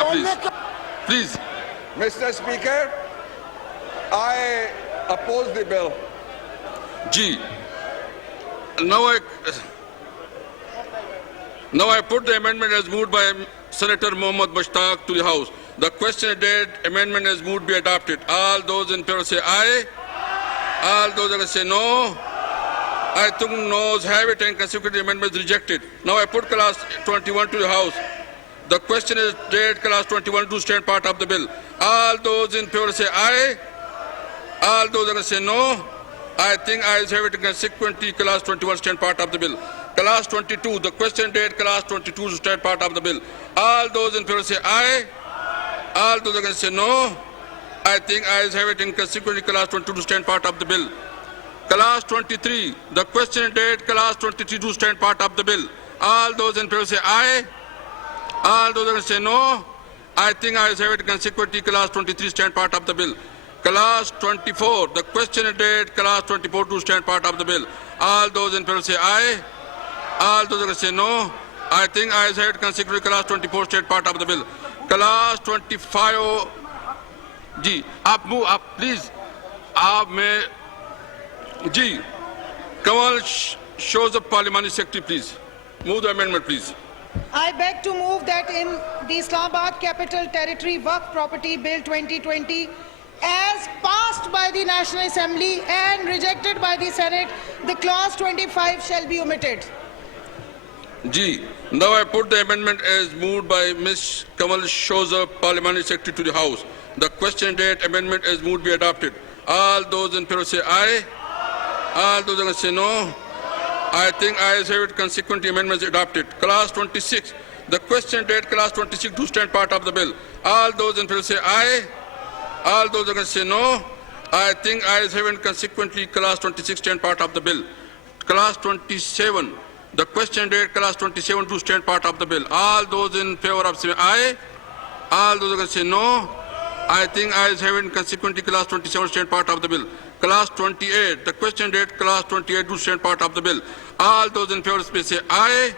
Sahab, please. Please. Mr. Speaker, I oppose the bill. G. Now I put the amendment as moved by Senator Mohammad Mushtaq to the House. The question date amendment as moved be adopted. All those in favor say aye. All those against say no. I think noes have it and consequently amendment is rejected. Now I put class 21 to the House. The question is date class 21 to stand part of the bill. All those in favor say aye. All those against say no. I think ayes have it and consequently class 21 stand part of the bill. Class 22, the question date class 22 to stand part of the bill. All those in favor say aye. All those against say no. I think ayes have it and consequently class 22 to stand part of the bill. Class 23, the question date class 23 to stand part of the bill. All those in favor say aye. All those against say no. I think ayes have it and consequently class 23 stand part of the bill. Class 24, the question date class 24 to stand part of the bill. All those in favor say aye. All those against say no. I think ayes have it consequently class 24 stand part of the bill. Class 25 जी आप move आप please आप में जी कमल shows up parliamentary secretary please move the amendment please. I beg to move that in the Islamabad Capital Territory Waqf Property Bill 2020 as passed by the National Assembly and rejected by the Senate, the clause 25 shall be omitted. G. Now I put the amendment as moved by Ms. Kamal shows up parliamentary secretary to the House. The question date amendment as moved be adopted. All those in favor say aye. All those against say no. I think ayes have it. Consequently, amendment is adopted. Class 26. The question date class 26 to stand part of the bill. All those in favor say aye. All those against say no. I think ayes have it. Consequently, class 26 stand part of the bill. Class 27. The question date class 27 to stand part of the bill. All those in favor of say aye. All those against say no. I think ayes have it. Consequently, class 27 stand part of the bill. Class 28. The question date class 28 to stand part of the bill. All those in favor say aye.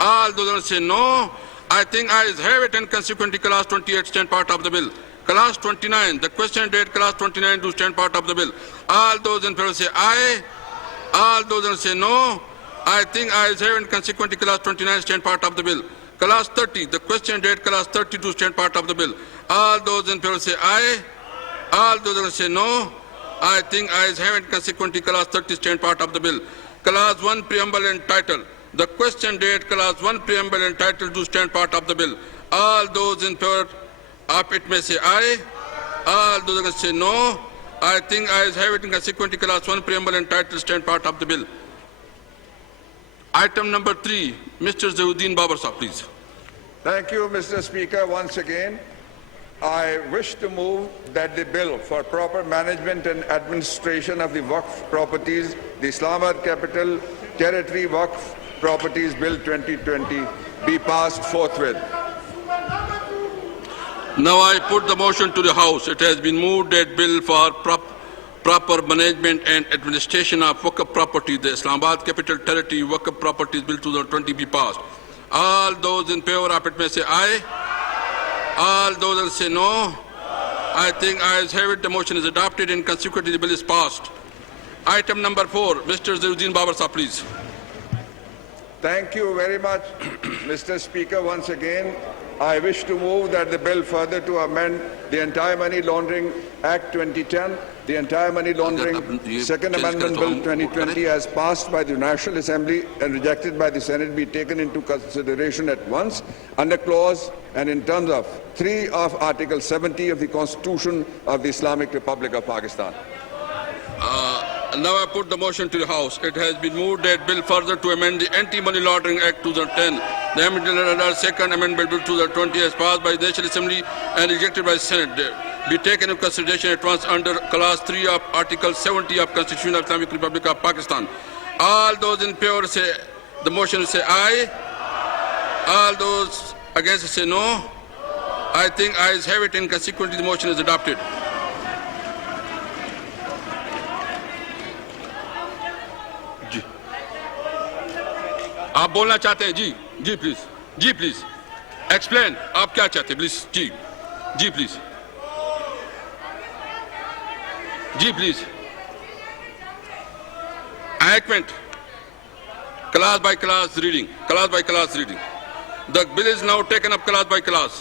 All those against say no. I think ayes have it and consequently class 28 stand part of the bill. Class 29. The question date class 29 to stand part of the bill. All those in favor say aye. All those against say no. I think ayes have and consequently class 29 stand part of the bill. Class 30, the question date class 32 stand part of the bill. All those in favor say aye. All those against say no. I think ayes have and consequently class 30 stand part of the bill. Class 1 preamble and title. The question date class 1 preamble and title to stand part of the bill. All those in favor of it may say aye. All those against say no. I think ayes have it and consequently class 1 preamble and title stand part of the bill. Item number 3, Mr. Zahiuddin Babar Sahab, please. Thank you, Mr. Speaker. Once again, I wish to move that the bill for proper management and administration of the Waqf properties, the Islamabad Capital Territory Waqf Properties Bill 2020, be passed forthwith. Now I put the motion to the House. It has been moved that bill for proper management and administration of Waqf property, the Islamabad Capital Territory Waqf Properties Bill 2020 be passed. All those in favor of it may say aye. All those that say no. I think ayes have it. The motion is adopted and consequently the bill is passed. Item number 4, Mr. Zahiuddin Babar Sahab, please. Thank you very much, Mr. Speaker. Once again, I wish to move that the bill further to amend the Anti-Money Laundering Act 2010, the Anti-Money Laundering Second Amendment Bill 2020 as passed by the National Assembly and rejected by the Senate be taken into consideration at once under clause and in terms of 3 of Article 70 of the Constitution of the Islamic Republic of Pakistan. Now I put the motion to the House. It has been moved that bill further to amend the Anti-Money Laundering Act 2010, the amended Second Amendment Bill 2020 as passed by the National Assembly and rejected by the Senate, be taken into consideration at once under Clause 3 of Article 70 of Constitution of the Islamic Republic of Pakistan. All those in favor say the motion say aye. All those against say no. I think ayes have it and consequently the motion is adopted. आप बोलना चाहते हैं जी please explain, आप क्या चाहते हैं please? जी जी प्लीज, जी please. Amendment, class by class reading, class by class reading. The bill is now taken up class by class.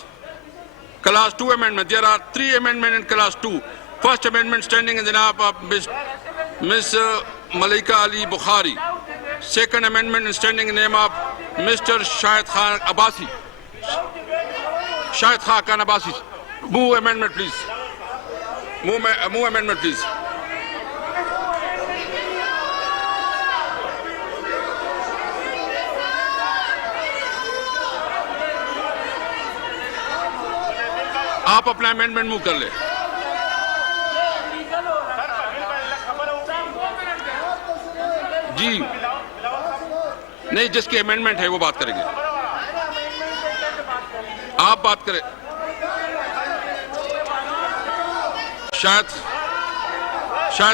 Class 2 amendment. There are 3 amendments in class 2. First amendment standing in the name of Miss Malika Ali Bukhari. Second amendment standing in the name of Mr. Shahid Khan Abbasi. Shahid Khan Abbasi. Move amendment, please. Move amendment, please. आप अपना amendment move कर ले। जी नहीं, जिसकी amendment है वो बात करेंगे। आप बात करें। शायद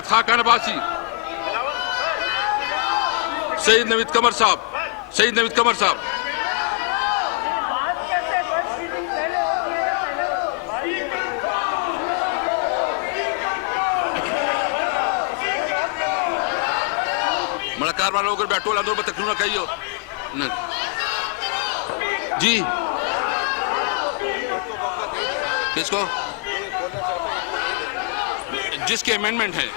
खान अब्बासी, सईद नवीद कमर साहब। मलकार वालों को बैठो अंदर तकरीर कहियो जी। किसको? जिसके अमेंडमेंट है।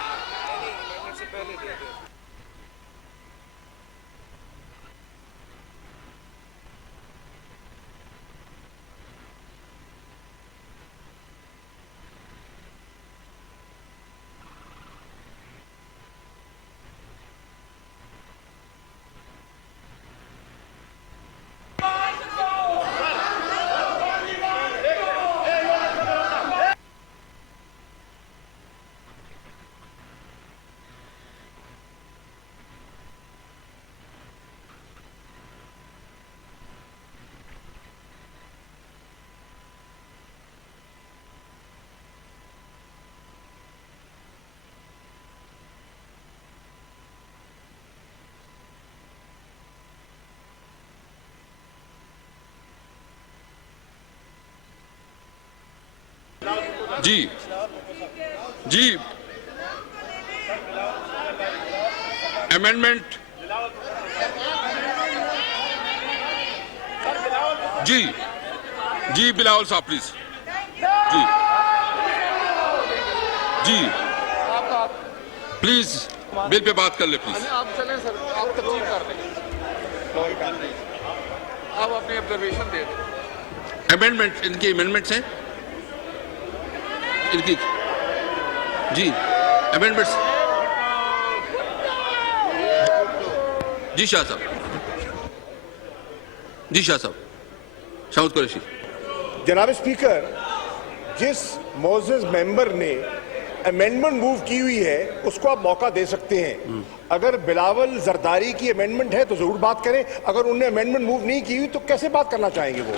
जी जी अमेंडमेंट जी जी बिलावल साहब प्लीज जी जी प्लीज बिल पे बात कर ले प्लीज। आप चलें सर, आप तकलीफ कर दें, आप अपनी ऑब्जर्वेशन दे दें। अमेंडमेंट, इनकी अमेंडमेंट्स हैं इनकी। जी अमेंडमेंट्स जी शाह साहब शाउद कुरैशी। जनाब स्पीकर, जिस मोअज़्ज़ज़ मेंबर ने अमेंडमेंट मूव की हुई है उसको आप मौका दे सकते हैं। अगर बिलावल जरदारी की अमेंडमेंट है तो जरूर बात करें, अगर उन्होंने अमेंडमेंट मूव नहीं की हुई तो कैसे बात करना चाहेंगे वो?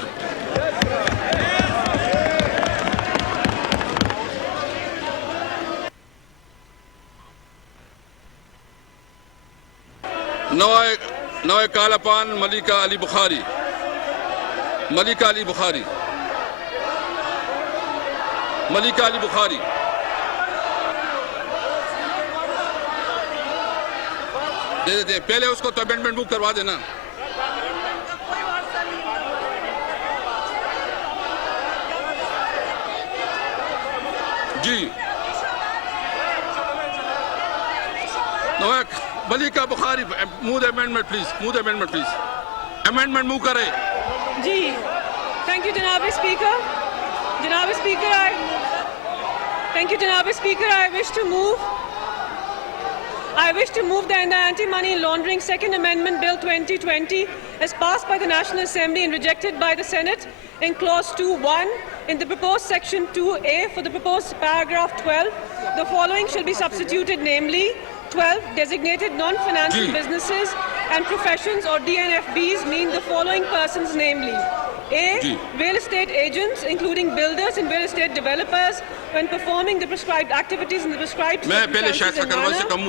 Now I call upon Malika Ali Bukhari. दे देते, पहले उसको तो अमेंडमेंट मूव करवा देना। जी Malika Bukhari, move amendment please. Amendment move करे जी। थैंक यू जनाब speaker. I wish to move that the Anti-Money Laundering Second Amendment Bill 2020 as passed by the National Assembly and rejected by the Senate in Clause 2(1) in the proposed Section 2A for the proposed paragraph 12. The following shall be substituted, namely 12. Designated non-financial businesses and professions or DNFBs mean the following persons, namely A. जी। Real estate agents, including builders and real estate developers, when performing the prescribed activities in the prescribed मैं पहले circumstances शायद and Sakarwa से manner. कम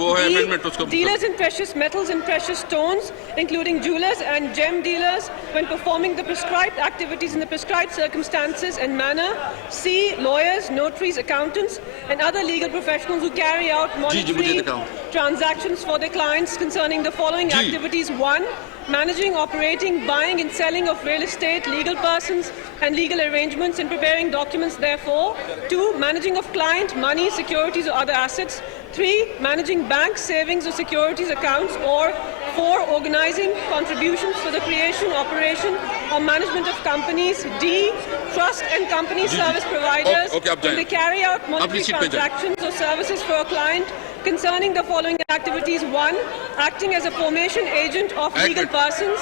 वो है B. Amendment उसको Dealers in precious metals and precious stones, including jewelers and gem dealers, when performing the prescribed activities in the prescribed circumstances and manner. C. Lawyers, notaries, accountants, and other legal professionals who carry out जी, मुझे monetary दिखाओ। transactions for their clients concerning the following जी। activities. 1. Managing, operating, buying and selling of real estate, legal persons and legal arrangements and preparing documents therefore. 2. Managing of client, money, securities or other assets. 3. Managing bank savings or securities accounts. Or 4. Organizing contributions for the creation, operation or management of companies. D. Trust and company जी, service जी। providers okay, आप when जाएं। they carry out monetary अपनी seat पे जाएं। transactions or services for a client concerning the following activities. 1. Acting as a formation agent of legal Accurate. persons.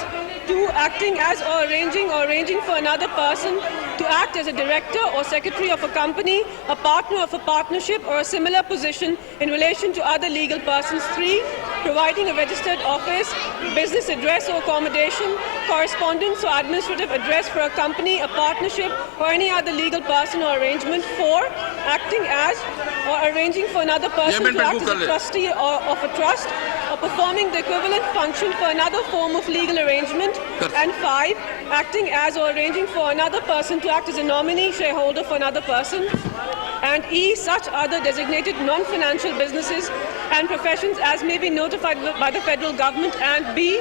2. Acting as or arranging for another person to act as a director or secretary of a company, a partner of a partnership or a similar position in relation to other legal persons. 3. Providing a registered office, business address or accommodation, correspondence or administrative address for a company, a partnership or any other legal person or arrangement. 4. Acting as or arranging for another person to amendment act move as कर a ले। trustee of a trust or performing the equivalent function for another form of legal arrangement. कर। And 5. Acting as or arranging for another person to act as a nominee shareholder for another person. And E. Such other designated non-financial businesses and professions as may be notified by the federal government. And B.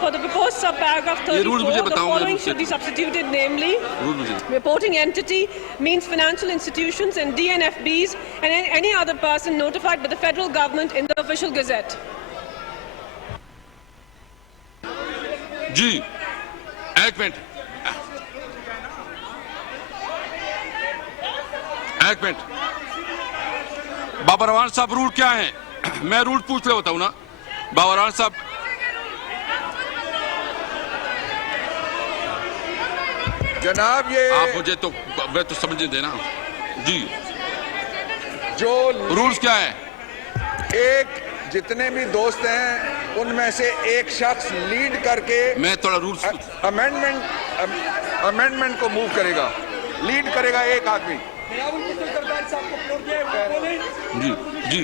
For the proposed subparagraph ये rules 34, मुझे the बताओ, मैं following rules should be substituted, namely, rule मुझे reporting entity means financial institutions and DNFBs and any other person notified by the federal government in the official gazette. जी एक minute एक minute बाबा रवान साहब rule क्या है मैं रूल पूछ ले होता हूं ना बाबा रवान साहब जनाब ये आप मुझे तो मैं तो समझने देना जी जो रूल्स क्या है एक जितने भी दोस्त हैं उनमें से एक शख्स लीड करके मैं थोड़ा रूल्स अमेंडमेंट को मूव करेगा, लीड करेगा एक आदमी। जी जी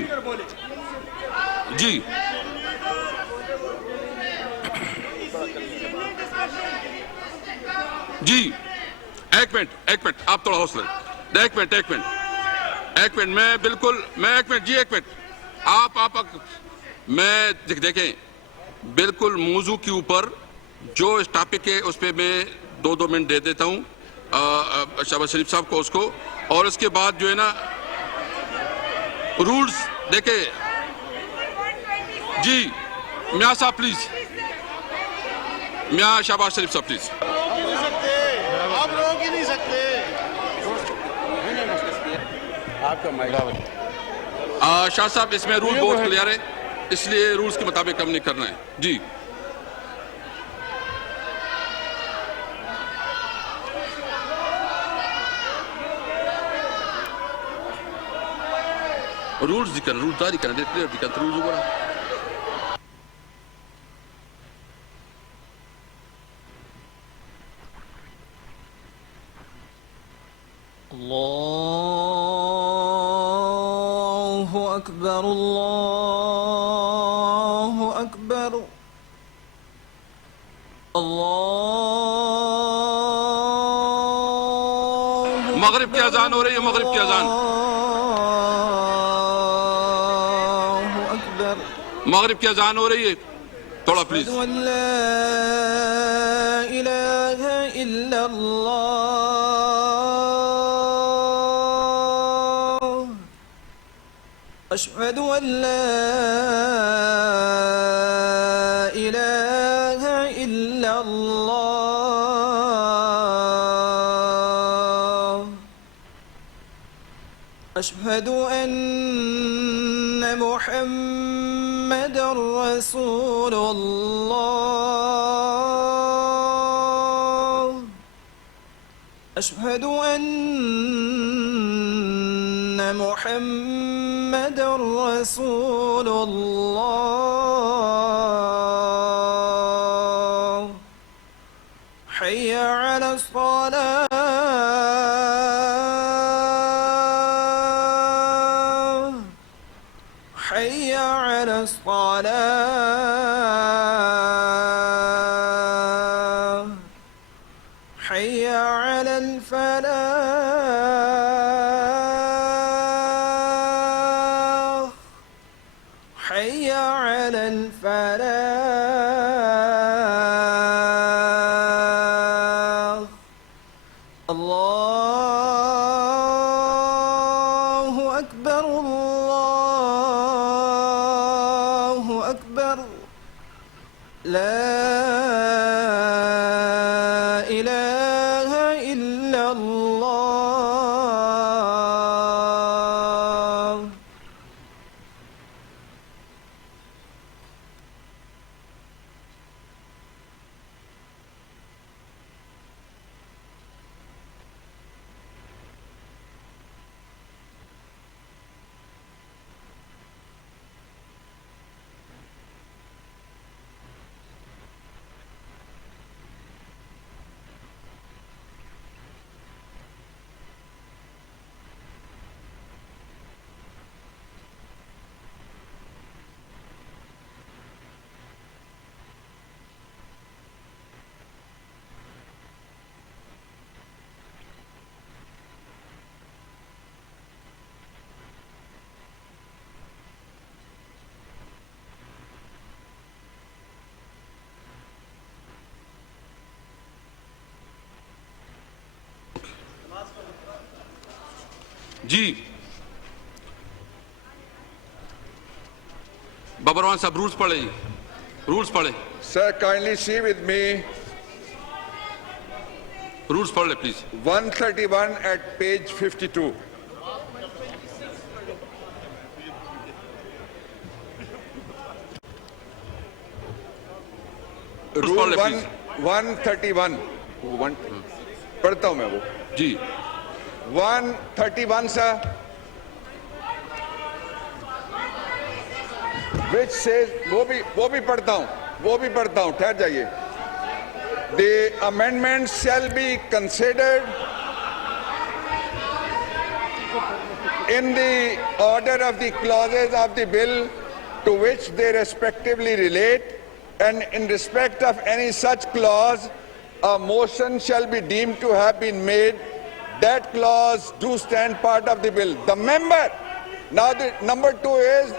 जी जी एक मिनट आप थोड़ा हौसला एक मिनट मैं बिल्कुल मैं एक मिनट जी एक मिनट आप मैं देखें बिल्कुल मौजू के ऊपर जो इस टॉपिक है उस पर मैं 2 मिनट दे देता हूं शहबाज शरीफ साहब को उसको और उसके बाद जो है ना रूल्स देखे जी मियां साहब प्लीज मियां शहबाज शरीफ साहब प्लीज आप रोक ही नहीं सकते शाह साहब इसमें रूल बहुत क्लियर है इसलिए रूल्स के मुताबिक काम नहीं करना है जी रूल्स दिखा रूल जारी करना क्लियर दिखा रूल्स ऊपर الله أكبر الله أكبر الله मगरिब की अजान हो रही है मगरिब की अजान الله أكبر मगरिब की अजान हो रही है थोड़ा प्लीज أشهد أن لا إله إلا الله أشهد أن لا إله إلا الله أشهد أن محمدا رسول الله أشهد أن محمدا رسول الله حي على على الصلاة حي على الفلاح حي على الفلاح الله أكبر الله أكبر لا إله إلا الله. जी बाबरवान साहब रूल्स पढ़े जी, रूल्स पढ़े, Sir, kindly see with me rules पढ़ ले प्लीज। 131 at page 52. रूल्स पढ़ ले Rule प्लीज। 131. पढ़ता हूं मैं वो जी 131 sir, which says वो भी पढ़ता हूं ठहर जाइए। The amendments shall be considered in the order of the clauses of the bill to which they respectively relate, and in respect of any such clause a motion shall be deemed to have been made that clause do stand part of the bill. The member, now the number 2 is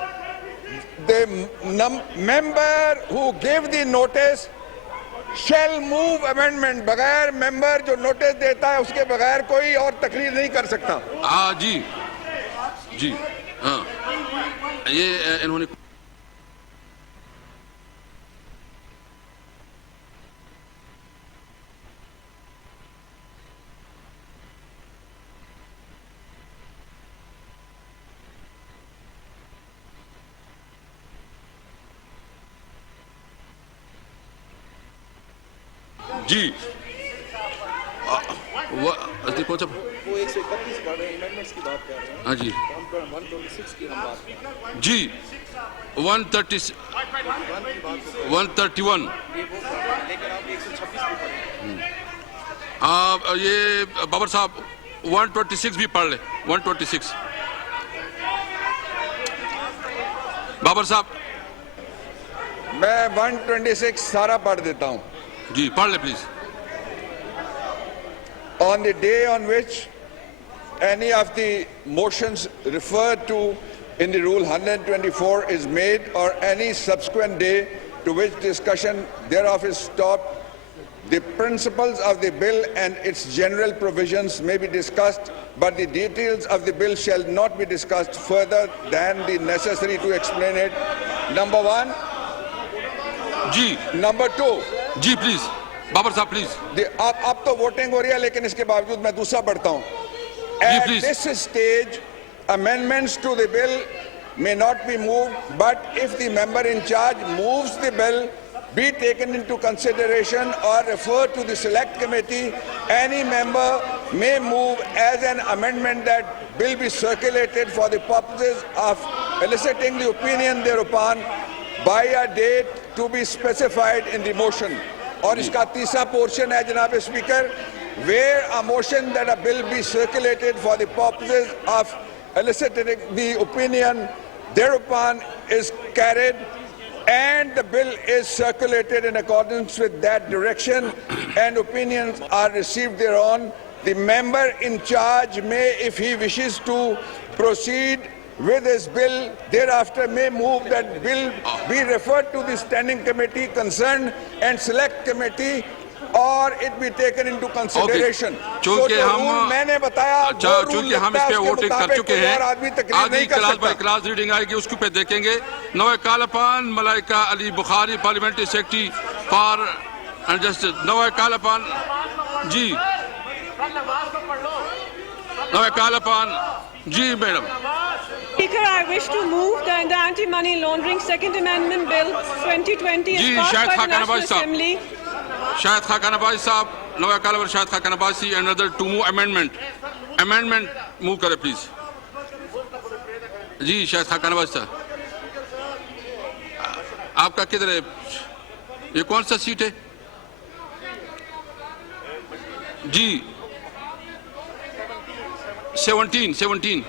the member who give the notice shall move amendment. बगैर member जो notice देता है उसके बगैर कोई और तकरीर नहीं कर सकता। जी जी हाँ ये इन्होंने जी कौन सा वो 131 पढ़ रहे हैं, amendments की बात कर रहे हैं। हाँ जी हम 126 की हम बात कर रहे हैं। जी 131 लेकिन आप 126 भी पढ़ें। हाँ ये बाबर साहब 126 भी पढ़ ले 126 बाबर साहब मैं 126 सारा पढ़ देता हूं। जी पढ़ ले please. On the day on which any of the motions referred to in the Rule 124 is made, or any subsequent day to which discussion thereof is stopped, the principles of the bill and its general provisions may be discussed, but the details of the bill shall not be discussed further than the necessary to explain it. Number 1. जी Number 2. जी please Babar साहब please. अब तो voting हो रही है, लेकिन इसके बावजूद मैं दूसरा पढ़ता हूं। At this stage, amendments to the bill may not be moved, but if the member in charge moves the bill, be taken into consideration or referred to the select committee, any member may move as an amendment that bill be circulated for the purposes of eliciting the opinion thereupon by a date to be specified in the motion. और इसका तीसरा portion है जनाब speaker, where a motion that a bill be circulated for the purposes of eliciting the opinion thereupon is carried, and the bill is circulated in accordance with that direction, and opinions are received thereon. The member in charge may, if he wishes to proceed with his bill, thereafter may move that bill be referred to the standing committee concerned and select committee, or it be taken into consideration. चूंकि जो हम rule मैंने बताया, अच्छा वो rule चूंकि हम लगता इस है, पे उसके वोटिंग कर मुताबिक चुके कोई हैं, और आदमी तकरीर आगे नहीं कर क्लास बाय सकता। क्लास रीडिंग आएगी, उसके पे देखेंगे। नवा कालापान Malaika Ali Bukhari parliamentary secretary for and justice. नवा कालापान जी, नवा कालापान जी madam. Speaker, I wish to move that the Anti-Money Laundering Second Amendment Bill 2020 जी, is passed शायद by the Khaqan National Abbasi साहब। Assembly. शायद खाकान अब्बासी साहब, नवा कालावर शायद Khaqan Abbasi and other to move amendment move करें प्लीज। जी शायद खाकान अब्बासी साहब, आपका किधर है? ये कौन सा सीट है? जी 17।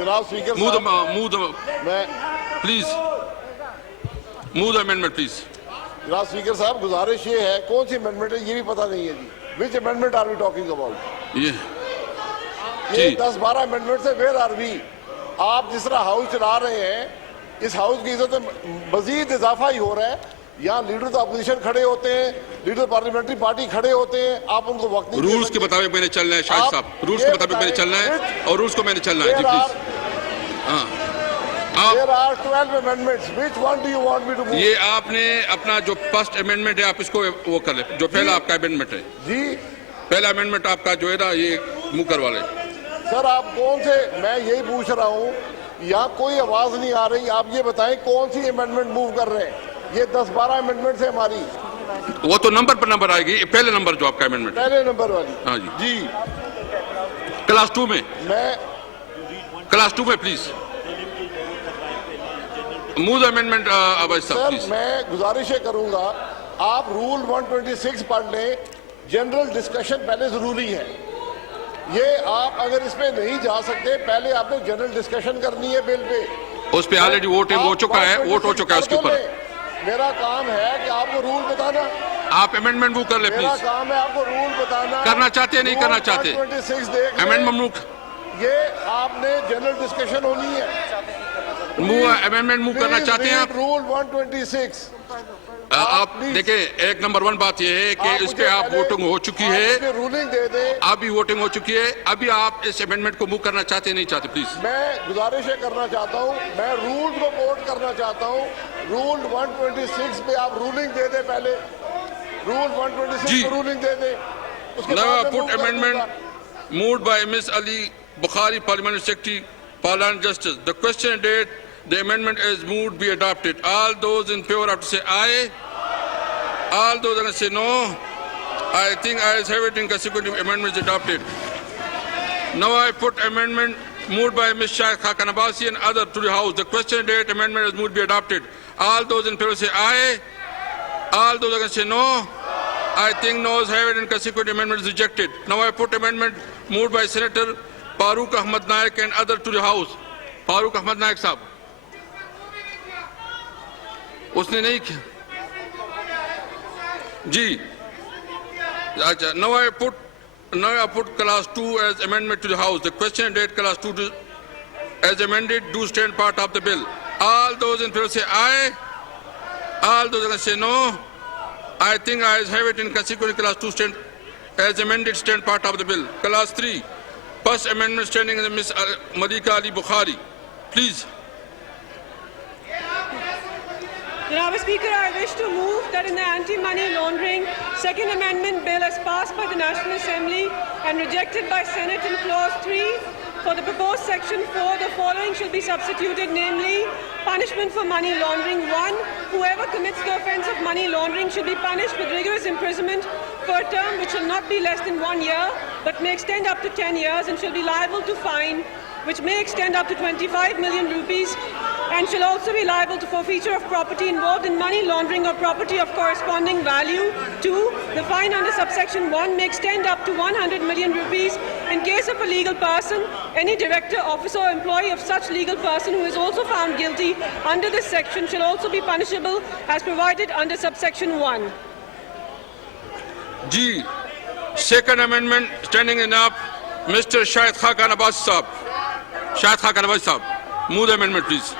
जनाब स्पीकर मूव साहब, मैं please move the amendment please. जनाब स्पीकर साहब, गुजारिश ये है, कौन सी अमेंडमेंट है ये भी पता नहीं है जी। Which amendment are we talking about? ये ये 10-12 अमेंडमेंट से वेयर आर वी? आप जिस तरह हाउस चला रहे हैं, इस हाउस की इज्जत में मजीद इजाफा ही हो रहा है। यहाँ लीडर ऑफ अपोजिशन खड़े होते हैं, लीडर पार्लियामेंट्री पार्टी खड़े होते हैं, आप उनको वक्त नहीं रूल्स के मुताबिक मैंने चलना है शाहिद साहब, रूल्स के मुताबिक मैंने चलना है और रूल्स को मैंने चलना है जी प्लीज। हाँ There are 12 amendments. Which one do you want me to move? ये आपने अपना जो फर्स्ट अमेंडमेंट है आप इसको वो कर ले, जो पहला आपका अमेंडमेंट है जी पहला अमेंडमेंट आपका जो है ना ये मुंह करवा ले। सर आप कौन से, मैं यही पूछ रहा हूँ, यहाँ कोई आवाज नहीं आ रही। आप ये बताएं कौन सी अमेंडमेंट मूव कर रहे हैं? ये 10-12 अमेंडमेंट है हमारी। वो तो नंबर पर नंबर आएगी, पहले नंबर जो आपका अमेंडमेंट पहले नंबर वाली। हाँ जी जी क्लास 2 में, मैं क्लास 2 में प्लीज मूव अमेंडमेंट अवैध साहब सर प्लीज। मैं गुजारिश करूंगा, आप रूल 126 पढ़ लें। जनरल डिस्कशन पहले जरूरी है। ये आप अगर इसमें नहीं जा सकते, पहले आपने जनरल डिस्कशन करनी है बिल पे। उस पे ऑलरेडी वोटिंग हो चुका है, वोट हो चुका है उसके ऊपर। मेरा काम है कि आपको रूल बताना। आप अमेंडमेंट मूव कर ले मेरा प्लीज। काम है आपको रूल बताना। करना चाहते हैं नहीं करना चाहते? 126 देख लें। अमेंडमेंट मूव, ये आपने जनरल डिस्कशन होनी है। अमेंडमेंट मूव करना चाहते हैं आप? रूल 126 आप देखें, एक नंबर 1 बात यह है कि इस पे आप वोटिंग हो चुकी है, रूलिंग दे दें। अभी वोटिंग हो चुकी है, अभी आप इस अमेंडमेंट को मूव करना चाहते हैं नहीं चाहते प्लीज? मैं गुजारिश करना चाहता हूं, मैं रूल को कोट करना चाहता हूं। रूल 126 पे आप रूलिंग दे दें पहले। रूल 126 को रूलिंग दे दें, उसके Now बाद I put amendment moved by Ms. Ali Bukhari, Parliamentary Secretary, Parliament Justice. The question date, the amendment is moved be adopted. All those in favor have to say aye. All those are going to say no. I think ayes have it, in consequent amendment is adopted. Now I put amendment moved by Ms. Shah Khakan Abbasi and other to the House. The question date amendment is moved be adopted. All those in favor say aye. All those are going to say no. I think noes have it, and consequent amendment is rejected. Now I put amendment moved by Senator Farooq Ahmad Naik and other to the House. Farooq Ahmad Naik साहब, उसने नहीं किया जी। अच्छा, now I put class 2 as amendment to the House. The question date class 2 as amended do stand part of the bill. All those in favor say aye. All those are going to say no. I think ayes have it, in consequent class 2 stand as amended stand part of the bill. Class 3, first amendment standing is Ms. Malika Ali Bukhari. Please. Mr. Speaker, I wish to move that in the Anti-Money Laundering Second Amendment Bill as passed by the National Assembly and rejected by Senate in Clause 3, for the proposed Section 4, the following shall be substituted, namely, punishment for money laundering. 1. Whoever commits the offence of money laundering should be punished with rigorous imprisonment for a term which shall not be less than 1 year, but may extend up to 10 years and shall be liable to fine, which may extend up to 25 million rupees and shall also be liable to forfeiture of property involved in money laundering or property of corresponding value. 2. The fine under subsection 1 may extend up to 100 million rupees in case of a legal person, any director, officer or employee of such legal person who is also found guilty under this section shall also be punishable as provided under subsection 1. G. Second amendment standing in up, Mr. Shahid Khaqan Abbas Saab. Shahid Khaqan Abbas Saab. Move the amendment, please.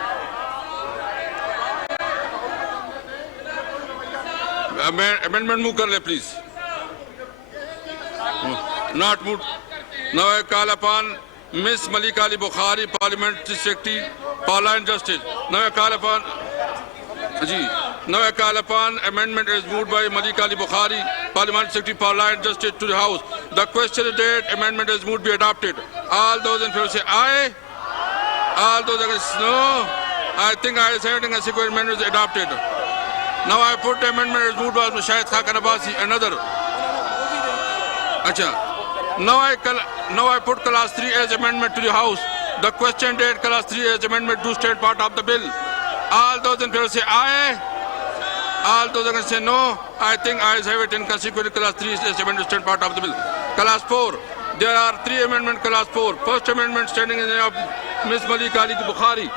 Amendment move kar le, please. Not moved. Now I call upon Miss Malika Ali Bukhari, Parliamentary Secretary, Parliament and Justice. Now I call upon. Now I call upon amendment as moved by Malika Ali Bukhari, Parliamentary Secretary, Parliament and Justice to the House. The question is that amendment as moved be adopted. All those in favor say aye. All those against no. I think I is having a sequence amendment is adopted. Now I put the amendment as moved by Shahid Khaqan Abbasi. Another. Acha. Now I put class 3 as amendment to the House. The question date class 3 as amendment to stand part of the bill. All those in favor say aye. All those against say no. I think ayes have it, and consequently class 3 is amendment to stand part of the bill. Class 4. There are 3 amendments class 4. First amendment standing in the name of Ms. Malika Ali Bukhari.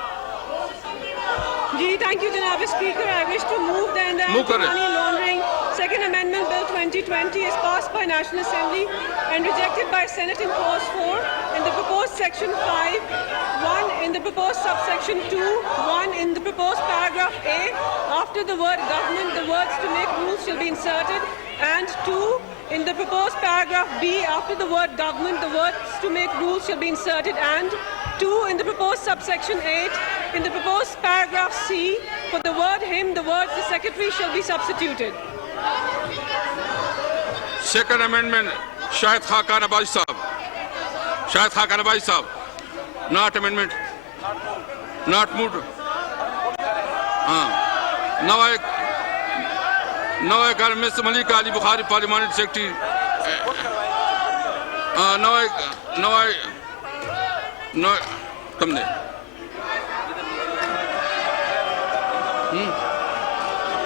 Ji, thank you, Janab Speaker. I wish to move the Anti-Money Laundering Second Amendment Bill 2020 is passed by National Assembly and rejected by Senate in clause 4 in the proposed section 5, 1 in the proposed subsection 2, 1 in the proposed paragraph A. After the word government, the words to make rules shall be inserted, and 2 in the proposed paragraph B. After the word government, the words to make rules shall be inserted, and 2 in the proposed subsection 8, in the proposed paragraph C, for the word him, the words the secretary shall be substituted. Second amendment, Shahid Khaqan Abbasi Saab. Shahid Khaqan Abbasi Saab. Not amendment. Not moved. Now I call Ms. Malika Ali Bukhari, Parliamentary Secretary. No, come there.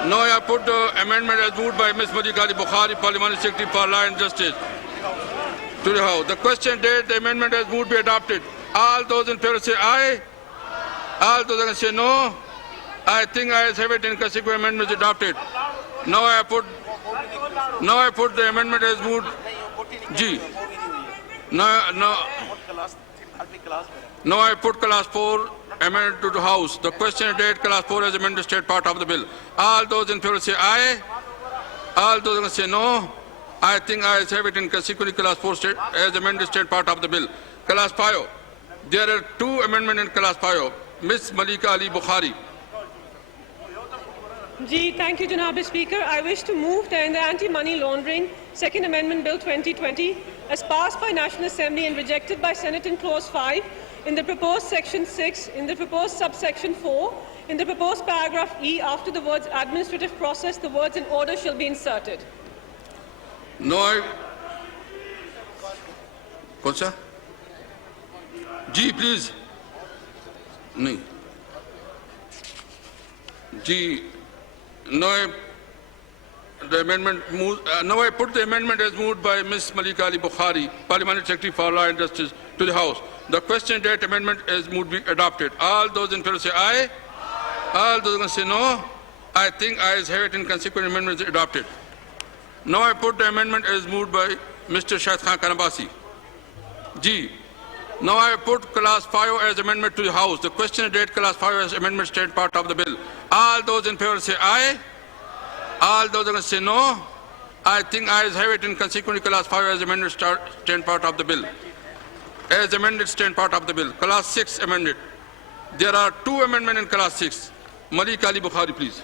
Now I put the amendment as moved by Ms. Malika Ali Bukhari, Parliamentary Secretary, Parliament and Justice to the House. The question date, the amendment as moved be adopted. All those in favor say aye. All those against say no. I think ayes have it, and consequent amendment is adopted. Now I put the amendment as moved. G. Now I put class 4 amendment to the House. The question date class 4 as amended state part of the bill. All those in favor say aye. All those against say no. I think ayes have it, and consequently class 4 state as amended state part of the bill. Class 5. There are 2 amendments in class 5. Ms. Malika Ali Bukhari. Ji, thank you, Janab Speaker. I wish to move the Anti-Money Laundering Second Amendment Bill 2020 as passed by National Assembly and rejected by Senate in clause 5, in the proposed section 6, in the proposed subsection 4, in the proposed paragraph E, after the words administrative process, the words in order shall be inserted. No. Konsa? G, please. No. G. Now the amendment moved, now I put the amendment as moved by Ms. Malika Ali Bukhari, Parliamentary Secretary for Law and Justice, to the House. The question date amendment as moved be adopted. All those in favor say aye. All those against say no. I think ayes have it, and consequent amendment is adopted. Now I put the amendment as moved by Mr. Shahid Khaqan Abbasi. G. Now I put class 5 as amendment to the House. The question date class 5 as amendment state part of the bill. All those in favor say aye. All those against say no. I think ayes have it, and consequently class 5 as amended stand part of the bill. As amended stand part of the bill. Class 6 amended. There are 2 amendments in class 6. Malika Ali Bukhari, please.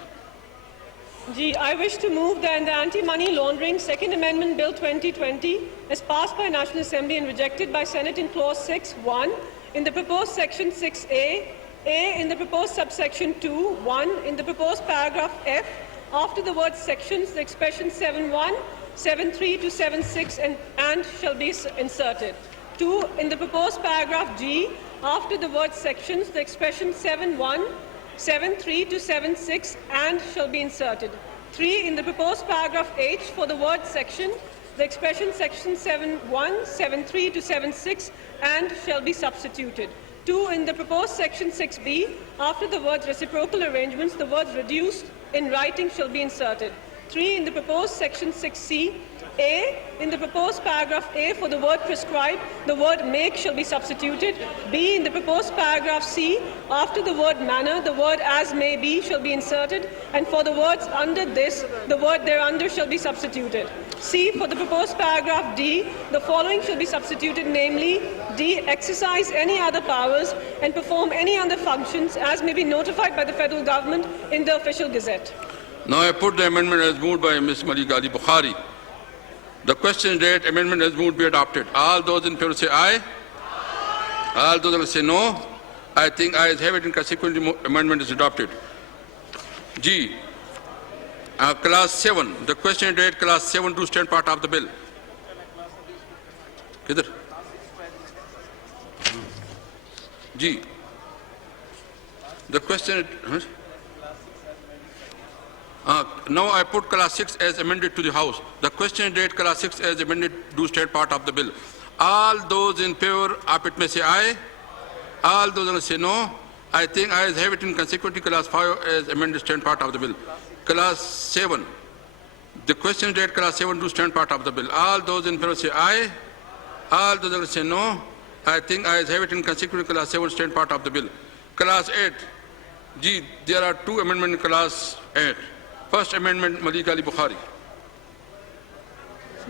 Ji, I wish to move the Anti-Money Laundering Second Amendment Bill 2020 as passed by National Assembly and rejected by Senate in clause 6, 1, in the proposed section 6A, A in the proposed subsection 2, 1, in the proposed paragraph F, after the word sections, the expression 7.1, 7.3 to 7.6 and shall be inserted. 2, in the proposed paragraph G, after the word sections, the expression 7.1, 7.3 to 7.6 and shall be inserted. 3. In the proposed paragraph H for the word section, the expression section 7.1, 7.3 to 7.6 and shall be substituted. 2. In the proposed section 6b, after the words reciprocal arrangements, the words reduced in writing shall be inserted. 3. In the proposed section 6c, A. In the proposed paragraph A for the word prescribe, the word make shall be substituted. B. In the proposed paragraph C, after the word manner, the word as may be shall be inserted. And for the words under this, the word thereunder shall be substituted. C. For the proposed paragraph D, the following shall be substituted, namely, D. Exercise any other powers and perform any other functions as may be notified by the federal government in the official gazette. Now I put the amendment as moved by Ms. Malika Ali Bukhari. The question date amendment as moved be adopted. All those in favor say aye. All those who say no. I think ayes have it and consequently amendment is adopted. G. Class 7. The question date class 7 to stand part of the bill. Kidhar? G. The question... now I put class 6 as amended to the House. The question date class 6 as amended do stand part of the bill. All those in favor of it may say aye. All those who say no. I think ayes have it in consequently class 5 as amended stand part of the bill. Class 7. The question date class 7 do stand part of the bill. All those in favor say aye. All those who say no. I think ayes have it in consequently class 7 stand part of the bill. Class 8. G. There are two amendments in class 8. First amendment, Malika Ali Bukhari.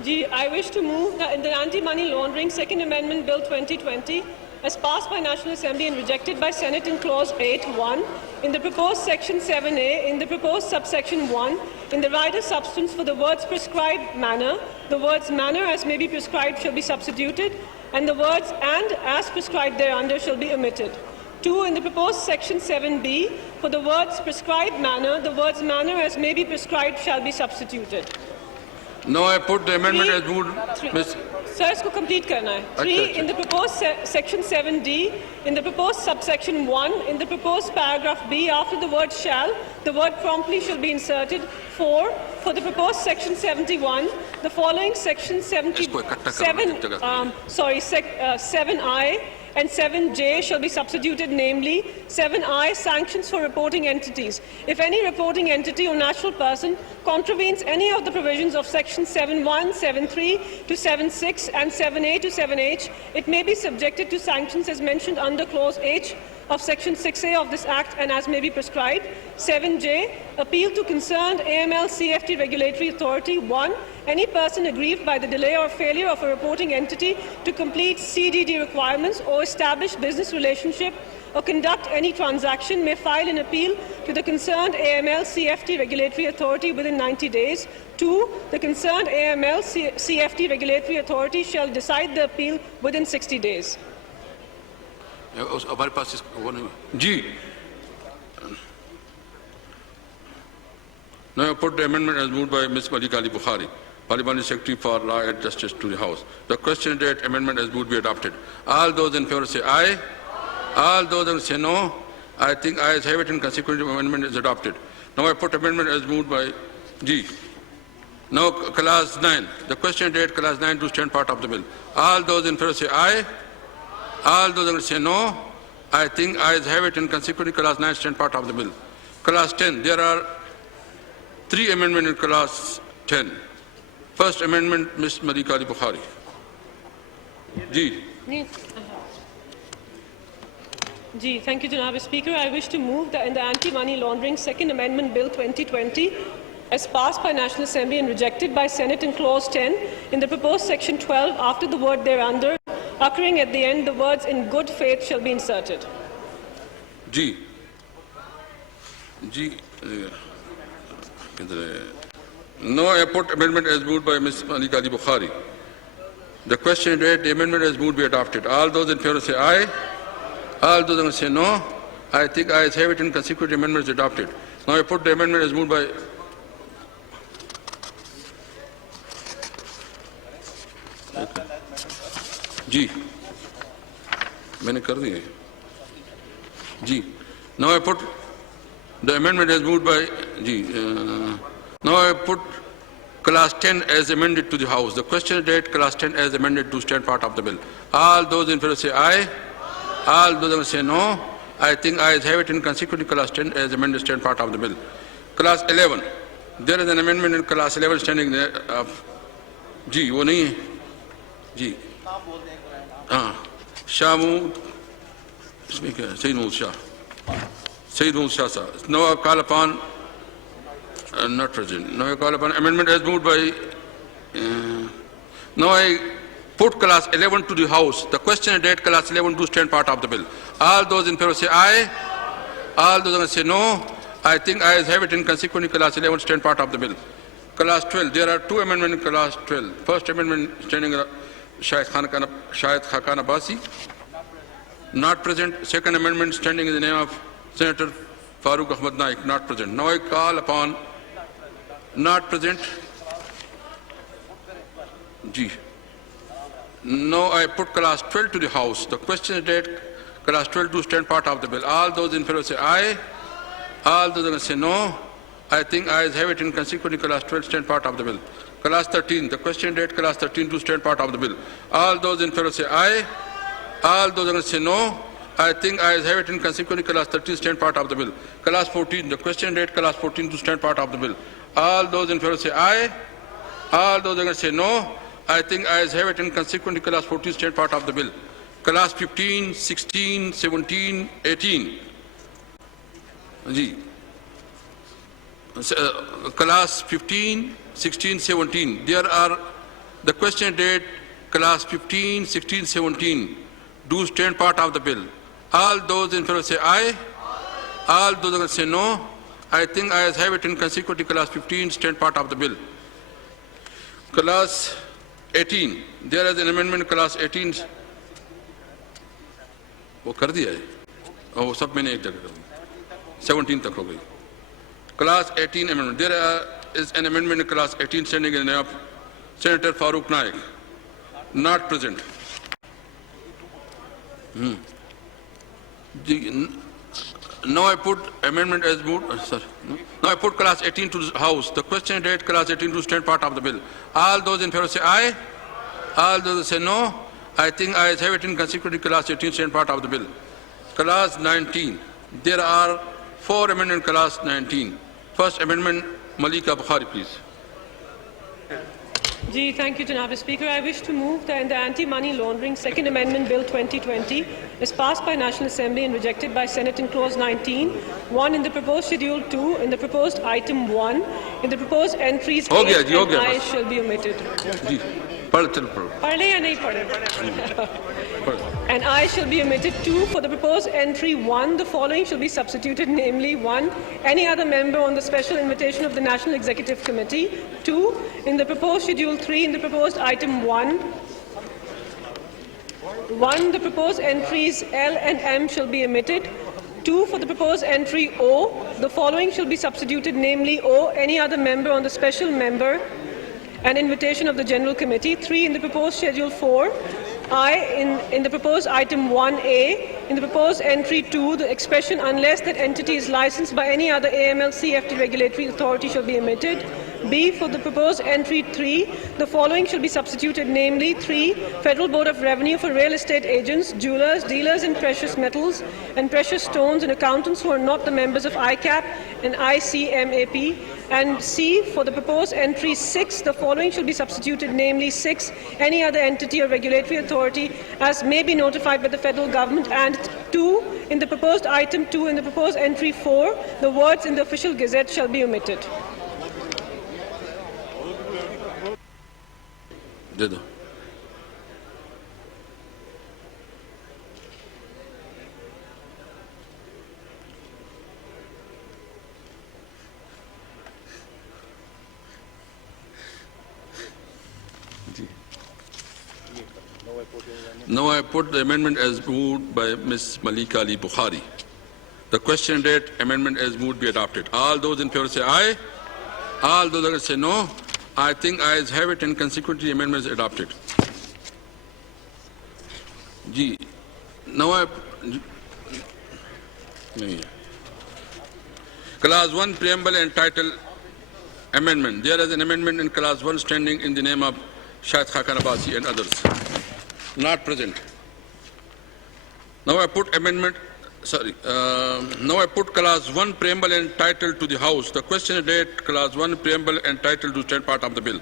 G. I wish to move that in the Anti-Money Laundering Second Amendment Bill 2020, as passed by National Assembly and rejected by Senate in Clause 8.1, in the proposed Section 7A, in the proposed subsection 1, in the writer substance for the words prescribed manner, the words manner as may be prescribed shall be substituted, and the words and as prescribed thereunder shall be omitted. 2. In the proposed Section 7B, for the words prescribed manner, the words manner as may be prescribed shall be substituted. Now I put the amendment as moved. Ms. Sir, इसको complete करना है. 3. In the proposed Section 7D, in the proposed subsection 1, in the proposed paragraph B, after the word shall, the word promptly shall be inserted. 4. For the proposed Section 71, the following Section 7I and 7J shall be substituted, namely 7I, sanctions for reporting entities. If any reporting entity or natural person contravenes any of the provisions of Section 7.1, 7.3 to 7.6 and 7A to 7H, it may be subjected to sanctions as mentioned under Clause H of Section 6A of this Act and as may be prescribed. 7J, appeal to concerned AML CFT regulatory authority. 1. Any person aggrieved by the delay or failure of a reporting entity to complete CDD requirements or establish business relationship or conduct any transaction may file an appeal to the concerned AML CFT regulatory authority within 90 days. 2. The concerned AML CFT regulatory authority shall decide the appeal within 60 days. G. Now I put the amendment as moved by Ms. Malika Ali Bukhari, Parliamentary Secretary for Law and Justice to the House. The question date amendment as moved be adopted. All those in favor say aye. All those who say no. I think ayes have it and consequently amendment is adopted. Now I put amendment as moved by G. Now class 9. The question date class 9 to stand part of the bill. All those in favor say aye. All those who say no. I think ayes have it and consequently class 9 stand part of the bill. Class 10. There are 3 amendments in class 10. First amendment, Ms. Malika Ali Bukhari. G. G. Thank you, Janaab Speaker. I wish to move that in the Anti-Money Laundering Second Amendment Bill 2020, as passed by National Assembly and rejected by Senate in Clause 10, in the proposed Section 12, after the word thereunder, occurring at the end, the words in good faith shall be inserted. G. G. No, I put amendment as moved by Ms. Malika Ali Bukhari. The question date, the amendment as moved be adopted. All those in favor say aye. All those who say no. I think ayes have it and consequent amendment is adopted. Now I put the amendment as moved by G. मैंने कर दिए G. Now I put The amendment is moved by now I put class 10 as amended to the House. The question is that class 10 as amended to stand part of the bill. All those in favor say aye. All those against say no. I think ayes have it, and consequently class 10 as amended stand part of the bill. Class 11. There is an amendment in class 11 standing there. जी वो नहीं है जी Shamu, speaker, Sayyid Musa Shah. Now I call upon, not present. Now I call upon amendment as moved by, now I put class 11 to the House. The question is that class 11 do stand part of the bill. All those in favor say aye. All those against say no. I think ayes have it, and consequently class 11 stand part of the bill. Class 12, there are two amendments in class 12. First amendment standing Shahid Khakan Abbasi, not present. Second amendment standing in the name of Senator Farooq Ahmad Naik, not present. Now I call upon not present. G. Now I put class 12 to the House. The question is that class 12 do stand part of the bill. All those in favor say aye. All those against say no. I think ayes have it, and consequently class 12 stand part of the bill. Class 13, the question date class 13 to stand part of the bill. All those in favor say aye. All those against say no. I think ayes have it, and consequently class 13 stand part of the bill. Class 14, the question date class 14 to stand part of the bill. All those in favor say aye. All those against say no. I think ayes have it, and consequently class 14 stand part of the bill. Class 15, 16, 17, 18. Class 15, 16, 17. There are the question date class 15, 16, 17 do stand part of the bill. All those in favor say aye. All those against say no. I think ayes have it, and consequently class 15 stand part of the bill. Class 18. There is an amendment class 18. वो कर दिया है और वो सब मैंने एक जगह कर दिया 17 तक हो गई. Class 18 amendment. There is an amendment in class 18 standing in the name of Senator Farooq Naik, not present. Now I put amendment as moved. Now I put class 18 to the House. The question date class 18 to stand part of the bill. All those in favor say aye. All those say no. I think ayes have it, and consequently class 18 stand part of the bill. Class 19. There are 4 amendments in class 19. First amendment, Malika Bukhari, please. Ji, thank you, Janaab Speaker. I wish to move that the Anti-Money Laundering Second Amendment Bill 2020 is passed by National Assembly and rejected by Senate in Clause 19, 1 in the proposed Schedule 2, in the proposed Item 1, in the proposed entries A and I shall be omitted. And I shall be omitted. 2, for the proposed entry 1, the following shall be substituted, namely 1, any other member on the special invitation of the National Executive Committee. 2, in the proposed Schedule 3, in the proposed Item 1, the proposed entries L and M shall be omitted. 2, for the proposed entry O, the following shall be substituted, namely O, any other member on the special member and invitation of the General Committee. 3, in the proposed Schedule 4, I, in the proposed Item 1A, in the proposed entry 2, the expression unless that entity is licensed by any other AML-CFT regulatory authority shall be omitted. B, for the proposed entry 3, the following shall be substituted, namely 3, Federal Board of Revenue for real estate agents, jewelers, dealers in precious metals and precious stones, and accountants who are not the members of ICAP and ICMAP. And C, for the proposed entry 6, the following shall be substituted, namely 6, any other entity or regulatory authority as may be notified by the federal government. And 2, in the proposed Item 2, in the proposed entry 4, the words in the official gazette shall be omitted. Now I put the amendment as moved by Ms. Malika Ali Bukhari. The question date amendment as moved be adopted. All those in favor say aye. All those against say no. I think ayes have it, and consequently amendment is adopted. Ji, now Clause 1 Preamble and Title Amendment. There is an amendment in Clause 1 standing in the name of Shahid Khaqan Abbasi and others. Not present. Now I put Clause 1 Preamble and Title to the House. The question is that Clause 1 Preamble and Title to stand part of the bill.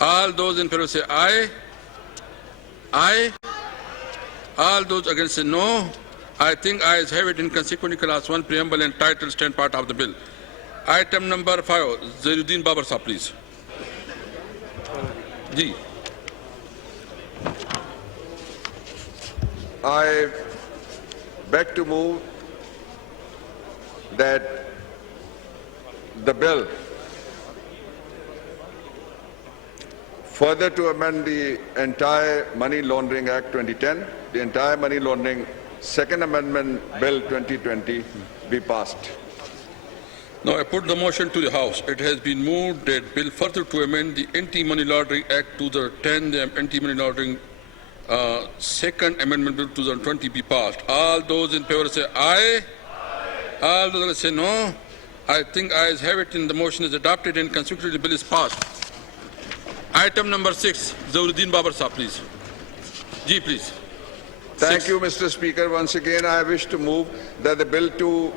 All those in favor say aye. Aye. All those against say no. I think ayes have it. In consequently, Clause 1 Preamble and Title stand part of the bill. Item number 5, Zainuddin Babar Sahab, please. Ji. I beg to move that the bill further to amend the entire Money Laundering Act 2010, the entire Money Laundering Second Amendment Bill 2020 be passed. Now I put the motion to the House. It has been moved that bill further to amend the Anti-Money Laundering Act 2010, the Anti-Money Laundering Second Amendment Bill 2020 be passed. All those in favor say aye. All those say no. I think ayes have it, and the motion is adopted, and consequently the bill is passed. Item number 6, Zainuddin Babar Sahab, please. Ji, please. Thank you, Mr. Speaker. Once again, I wish to move that the bill to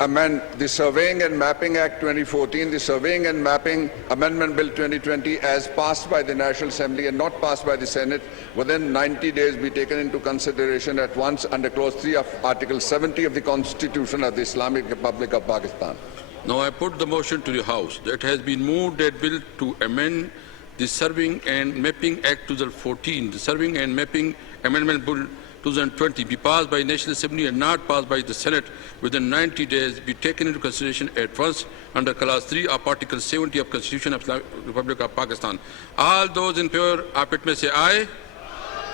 amend the Surveying and Mapping Act 2014, the Surveying and Mapping Amendment Bill 2020, as passed by the National Assembly and not passed by the Senate, within 90 days be taken into consideration at once under Clause 3 of Article 70 of the Constitution of the Islamic Republic of Pakistan. Now I put the motion to the House. That has been moved that bill to amend the Surveying and Mapping Act 2014, the Surveying and Mapping Amendment Bill 2020 be passed by National Assembly and not passed by the Senate within 90 days be taken into consideration at once under Clause 3 of Article 70 of Constitution of the Republic of Pakistan. All those in favor of it may say aye.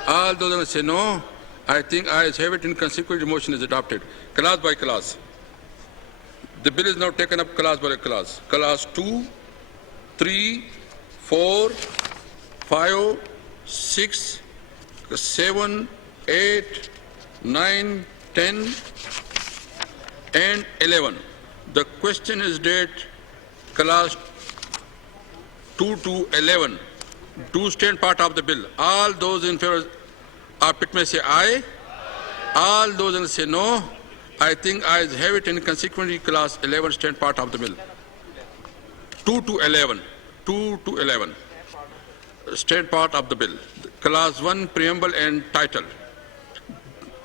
All those may say no. I think ayes have it, and consequently the motion is adopted. Clause by clause. The bill is now taken up clause by clause. Clause 2, 3, 4, 5, 6, 7, 8, 9, 10, and 11. The question is that clause 2 to 11 do stand part of the bill. All those in favor of it may say aye. All those in say no. I think ayes have it, and consequently clause 11 stand part of the bill. 2 to 11. 2 to 11 stand part of the bill. Clause 1 Preamble and Title.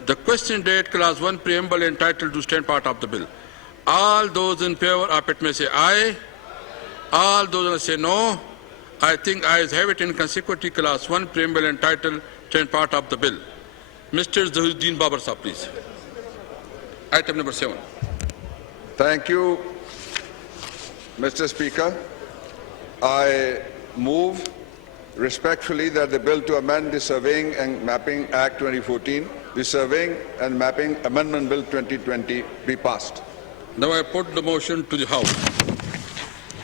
The question that Clause 1 Preamble and Title do stand part of the bill. All those in favor of it may say aye. All those who say no. I think ayes have it, and consequently Clause 1 Preamble and Title stand part of the bill. Mr. Zainuddin Babar Sahab, please. Item number 7. Thank you, Mr. Speaker. I move respectfully that the bill to amend the Surveying and Mapping Act 2014, the Surveying and Mapping Amendment Bill 2020 be passed. Now I put the motion to the House.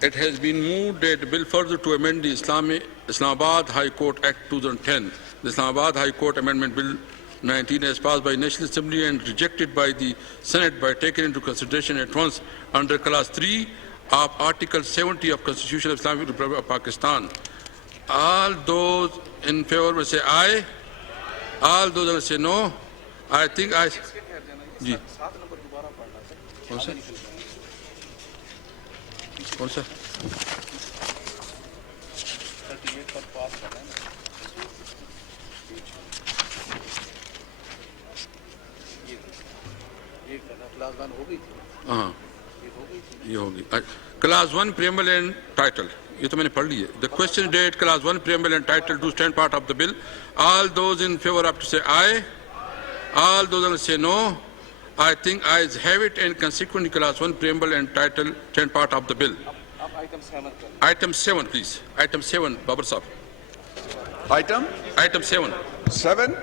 It has been moved that the bill further to amend the Islamabad High Court Act 2010, the Islamabad High Court Amendment Bill 19 as passed by National Assembly and rejected by the Senate by taken into consideration at once under Clause 3 of Article 70 of Constitution of Islamic Republic of Pakistan. All those in favor will say aye. All those will say no. I think I. जी. कौन सा? कौन सा? हाँ, ये होगी. Clause 1 Preamble and Title. ये तो मैंने पढ़ ली है. The question date Clause 1 Preamble and Title to stand part of the bill. All those in favor have to say aye. All those who say no. I think ayes have it, and consequently Clause 1 Preamble and Title stand part of the bill. Item 7, please. Item 7, Babar Sahab. Item 7. 7.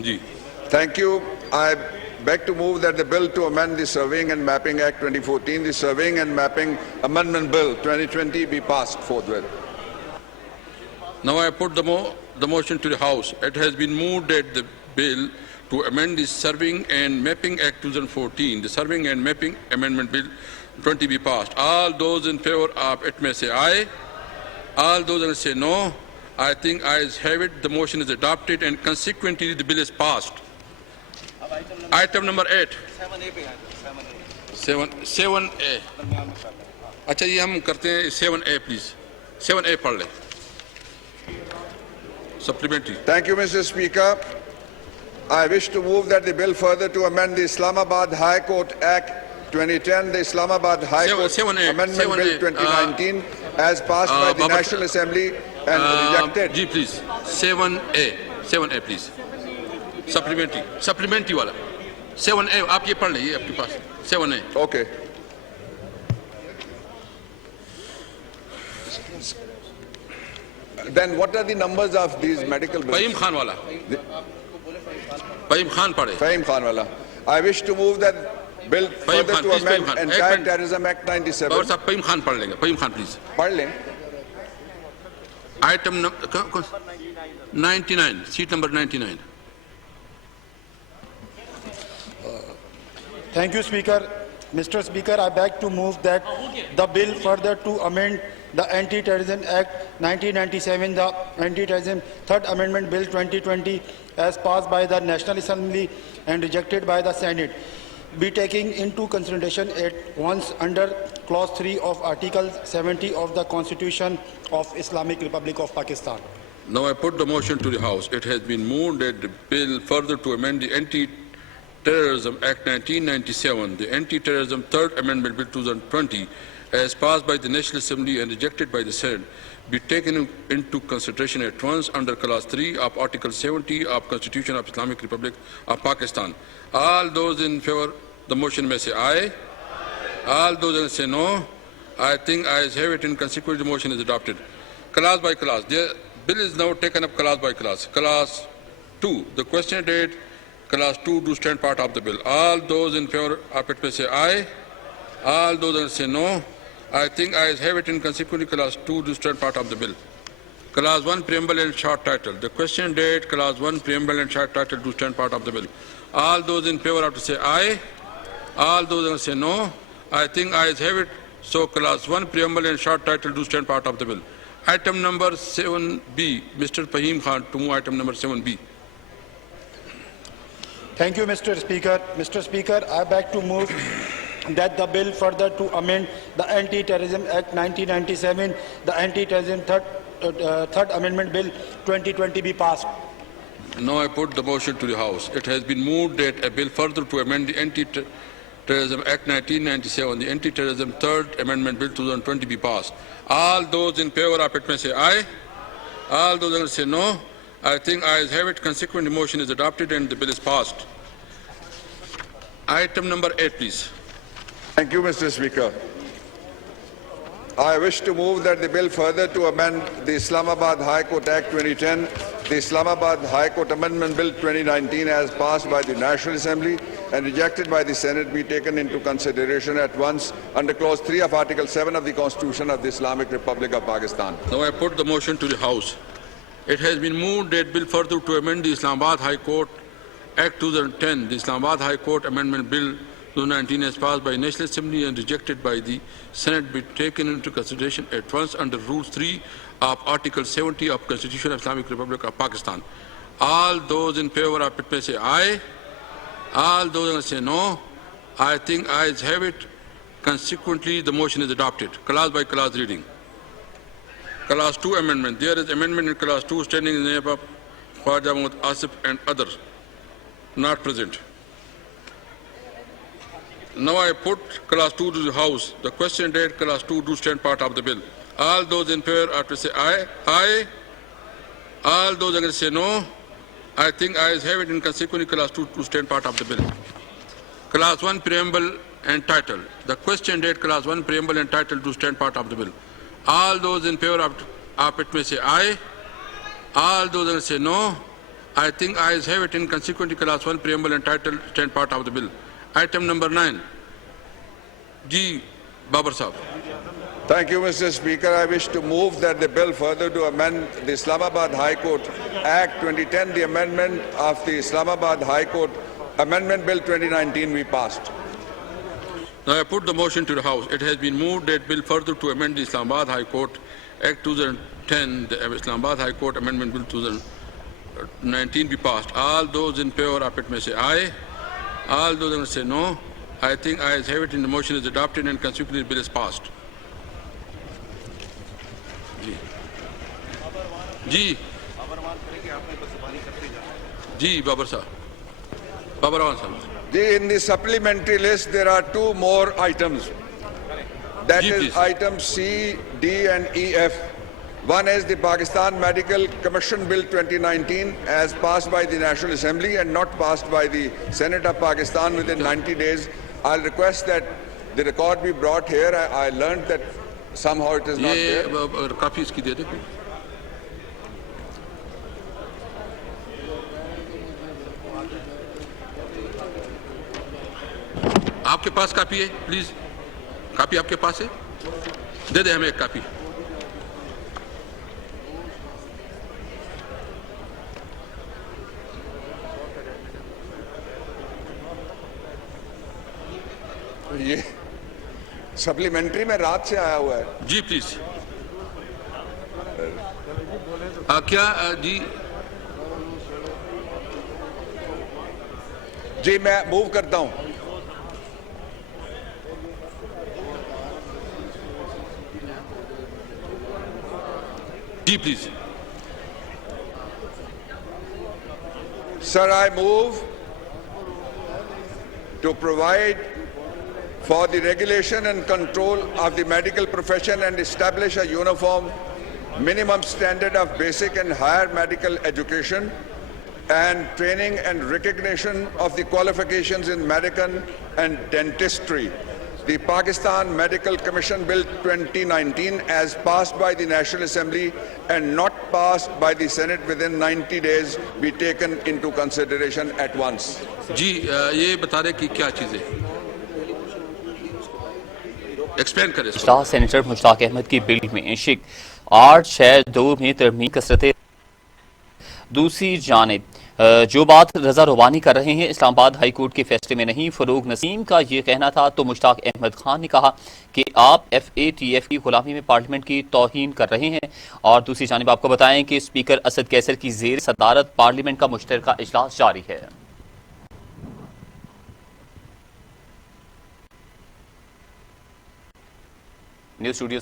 Ji. Thank you. I beg to move that the bill to amend the Surveying and Mapping Act 2014, the Surveying and Mapping Amendment Bill 2020 be passed forthwith. Now I put the motion to the House. It has been moved that the bill to amend the Surveying and Mapping Act 2014, the Surveying and Mapping Amendment Bill 2020 be passed. All those in favor of it may say aye. All those who say no, I think ayes have it. The motion is adopted and consequently the bill is passed. Item number 8. 7A. अच्छा ये हम करते हैं 7A please. 7A पढ़ ले. Supplementary. Thank you, Mr. Speaker. I wish to move that the bill further to amend the Islamabad High Court Act 2010, the Islamabad High Court 7A, Amendment 7A, Bill 2019, as passed by the Baba- National Assembly and rejected. Ji please. 7A please. Supplementary वाला. 7A आप ये पढ़ ले ये आपके पास. 7A. Okay. Then what are the numbers of these medical bills? Fahim Khan वाला. Fahim Khan पढ़े. Fahim Khan wala. I wish to move that bill further Khan, to please, amend Fahim Khan. entire Ek minute. Terrorism Act 97. Babar साहब Fahim Khan पढ़ लेंगे. Fahim Khan please. पढ़ लें. Item number 99. Seat number 99. Thank you, Speaker. Mr. Speaker, I beg to move that the bill further to amend the Anti-Terrorism Act 1997, the Anti-Terrorism Third Amendment Bill 2020, as passed by the National Assembly and rejected by the Senate, be taken into consideration at once under Clause 3 of Article 70 of the Constitution of Islamic Republic of Pakistan. Now I put the motion to the House. It has been moved that the bill further to amend the Anti-Terrorism Act 1997, the Anti-Terrorism Third Amendment Bill 2020, as passed by the National Assembly and rejected by the Senate, be taken into consideration at once under Clause 3 of Article 70 of Constitution of Islamic Republic of Pakistan. All those in favor, the motion may say aye. All those who say no, I think ayes have it, and consequently the motion is adopted. Clause by clause. The bill is now taken up clause by clause. Clause 2. The question date, clause 2 do stand part of the bill. All those in favor of it may say aye. All those who say no, I think ayes have it, and consequently clause 2 do stand part of the bill. Clause 1 preamble and short title. The question date, clause 1 preamble and short title do stand part of the bill. All those in favor have to say aye. All those who say no, I think ayes have it. So clause 1 preamble and short title do stand part of the bill. Item number 7B. Mr. Fahim Khan to move item number 7B. Thank you, Mr. Speaker. Mr. Speaker, I beg to move that the bill further to amend the Anti-Terrorism Act 1997, the Anti-Terrorism Third Amendment Bill 2020 be passed. Now I put the motion to the House. It has been moved that a bill further to amend the Anti-Terrorism Act 1997, the Anti-Terrorism Third Amendment Bill 2020 be passed. All those in favor of it may say aye. All those who say no, I think ayes have it. Consequently, the motion is adopted and the bill is passed. Item number 8, please. Thank you, Mr. Speaker. I wish to move that the bill further to amend the Islamabad High Court Act 2010, the Islamabad High Court Amendment Bill 2019, as passed by the National Assembly and rejected by the Senate, be taken into consideration at once under Clause 3 of Article 7 of the Constitution of the Islamic Republic of Pakistan. Now I put the motion to the House. It has been moved that bill further to amend the Islamabad High Court Act 2010, the Islamabad High Court Amendment Bill 2019, as passed by National Assembly and rejected by the Senate, be taken into consideration at once under Rule 3 of Article 70 of Constitution of Islamic Republic of Pakistan. All those in favor of it may say aye. All those who say no, I think ayes have it. Consequently, the motion is adopted. Clause by clause reading. Clause 2 amendment. There is amendment in Clause 2 standing in the name of Khwaja Mahmud Asif and others. Not present. Now I put Clause 2 to the House. The question date, Clause 2 do stand part of the bill. All those in favor are to say aye. Aye. All those against say no. I think ayes have it, and consequently Clause 2 to stand part of the bill. Clause 1 preamble and title. The question date, Clause 1 preamble and title to stand part of the bill. All those in favor of it may say aye. All those against say no. I think ayes have it, and consequently Clause 1 preamble and title stand part of the bill. Item number 9. G. Babar Sahab. Thank you, Mr. Speaker. I wish to move that the bill further to amend the Islamabad High Court Act 2010, the amendment of the Islamabad High Court Amendment Bill 2019 be passed. Now I put the motion to the House. It has been moved that bill further to amend the Islamabad High Court Act 2010, the Islamabad High Court Amendment Bill 2019 be passed. All those in favor of it may say aye. All those who say no. I think ayes have it and the motion is adopted and consequently the bill is passed. जी जी बाबर साहब बाबर साहब In the supplementary list, there are two more items. That Ji, is please. items C, D, and EF. One is the Pakistan Medical Commission Bill 2019 as passed by the National Assembly and not passed by the Senate of Pakistan within 90 days. I'll request that the record be brought here. I learned that somehow it is not ये there. काफी इसकी दे दे आपके पास copy है please copy आपके पास है दे दे हमें एक copy ये सप्लीमेंट्री में रात से आया हुआ है जी प्लीज क्या जी जी मैं मूव करता हूं जी please Sir, I move to provide for the regulation and control of the medical profession and establish a uniform minimum standard of basic and higher medical education and training and recognition of the qualifications in medicine and dentistry. The Pakistan Medical Commission Bill 2019 as passed by the National Assembly and not passed by the Senate within 90 days be taken into consideration at once. जी ये बता रहे कि क्या चीज़ है explain करें इजलास senator Mushtaq Ahmad की bill में शिक 862 में तरमीम कसरत दूसरी जानिब जो बात रजा रुबानी कर रहे हैं इस्लामाबाद हाई कोर्ट के फैसले में नहीं फरूक नसीम का ये कहना था तो मुश्ताक अहमद खान ने कहा कि आप FATF की गुलामी में पार्लियामेंट की तौहीन कर रहे हैं और दूसरी जानिब आपको बताएं कि स्पीकर असद कैसर की जेर सदारत पार्लियामेंट का मुश्तरका इजलास जारी है न्यूज़ स्टूडियो